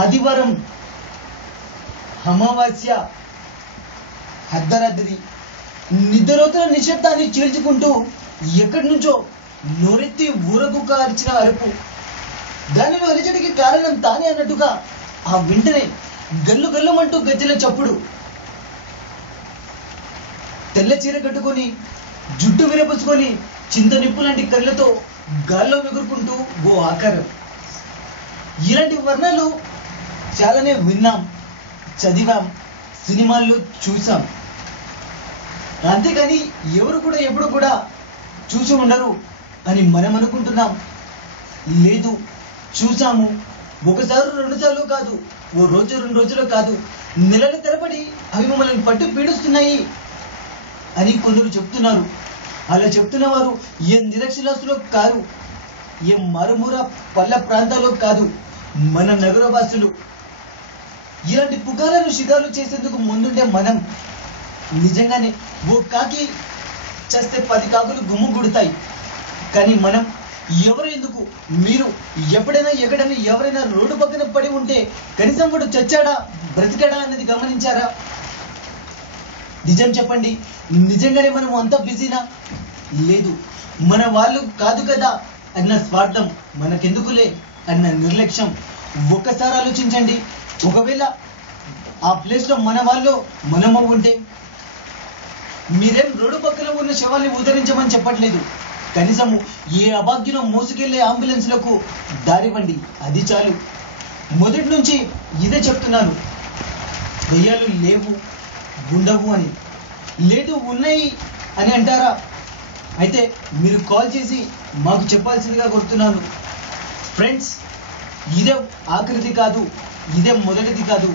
ఆదివారం అమావాస్య అర్ధరాత్రి నిద్రలోతుల నిశ్శబ్దాన్ని చీల్చుకుంటూ ఎక్కడి నుంచో నోరెత్తి ఊరకుక్క అరిచిన అరుపు, దానిలో అరిచడికి కారణం తానే అన్నట్టుగా ఆ వెంటనే గల్లు గల్లుమంటూ గజ్జల చప్పుడు, తెల్ల చీర కట్టుకొని జుట్టు విరపుచ్చుకొని చింత నిప్పు లాంటి కళ్ళతో గాల్లో ఎగురుకుంటూ ఓ ఆకారం. ఇలాంటి వర్ణాలు చాలానే విన్నాం, చదివాం, సినిమాల్లో చూసాం. అంతేకాని ఎవరు కూడా ఎప్పుడు కూడా చూసి ఉండరు అని మనం అనుకుంటున్నాం. లేదు, చూసాము. ఒకసారి రెండుసార్లు కాదు, ఓ రోజు రెండు రోజులు కాదు, నెలల తరబడి అవి మమ్మల్ని పట్టు పీడిస్తున్నాయి అని కొందరు చెప్తున్నారు. అలా చెప్తున్న వారు ఏ నిరక్షరాస్తులో కాదు, ఏ మరుమూర పల్లె ప్రాంతాల్లో కాదు, మన నగరవాసులు. ఇలాంటి పుకాలను షికారు చేసేందుకు ముందుండే మనం నిజంగానే ఓ కాకి చేస్తే 10 కాకులు గుమ్ము గుడతాయి. కానీ మనం ఎవరు ఎందుకు, మీరు ఎప్పుడైనా ఎక్కడైనా ఎవరైనా రోడ్డు పక్కన పడి ఉంటే కనీసం వాడు చచ్చాడా బ్రతికాడా అన్నది గమనించారా? నిజం చెప్పండి, నిజంగానే మనం అంత బిజీనా? లేదు, మన వాళ్ళు కాదు కదా అన్న స్వార్థం, మనకెందుకులే అన్న నిర్లక్ష్యం. ఒక్కసారి ఆలోచించండి, ఒకవేళ ఆ ప్లేస్లో మన వాళ్ళు మనము ఉంటే. మీరేం రోడ్డు పక్కన ఉన్న శవాల్ని ఉద్ధరించమని చెప్పట్లేదు, కనీసము ఏ అభాగ్యులో మోసుకెళ్లే అంబులెన్స్లకు దారివ్వండి, అది చాలు. మొదటి నుంచి ఇదే చెప్తున్నాను, దయ్యాలు లేవు ఉండవు అని. లేదు, ఉన్నాయి అని అంటారా? అయితే మీరు కాల్ చేసి మాకు చెప్పాల్సిందిగా కోరుతున్నాను. ఫ్రెండ్స్, ఇదే ఆఖరిది కాదు, ఇదే మొదటిది కాదు.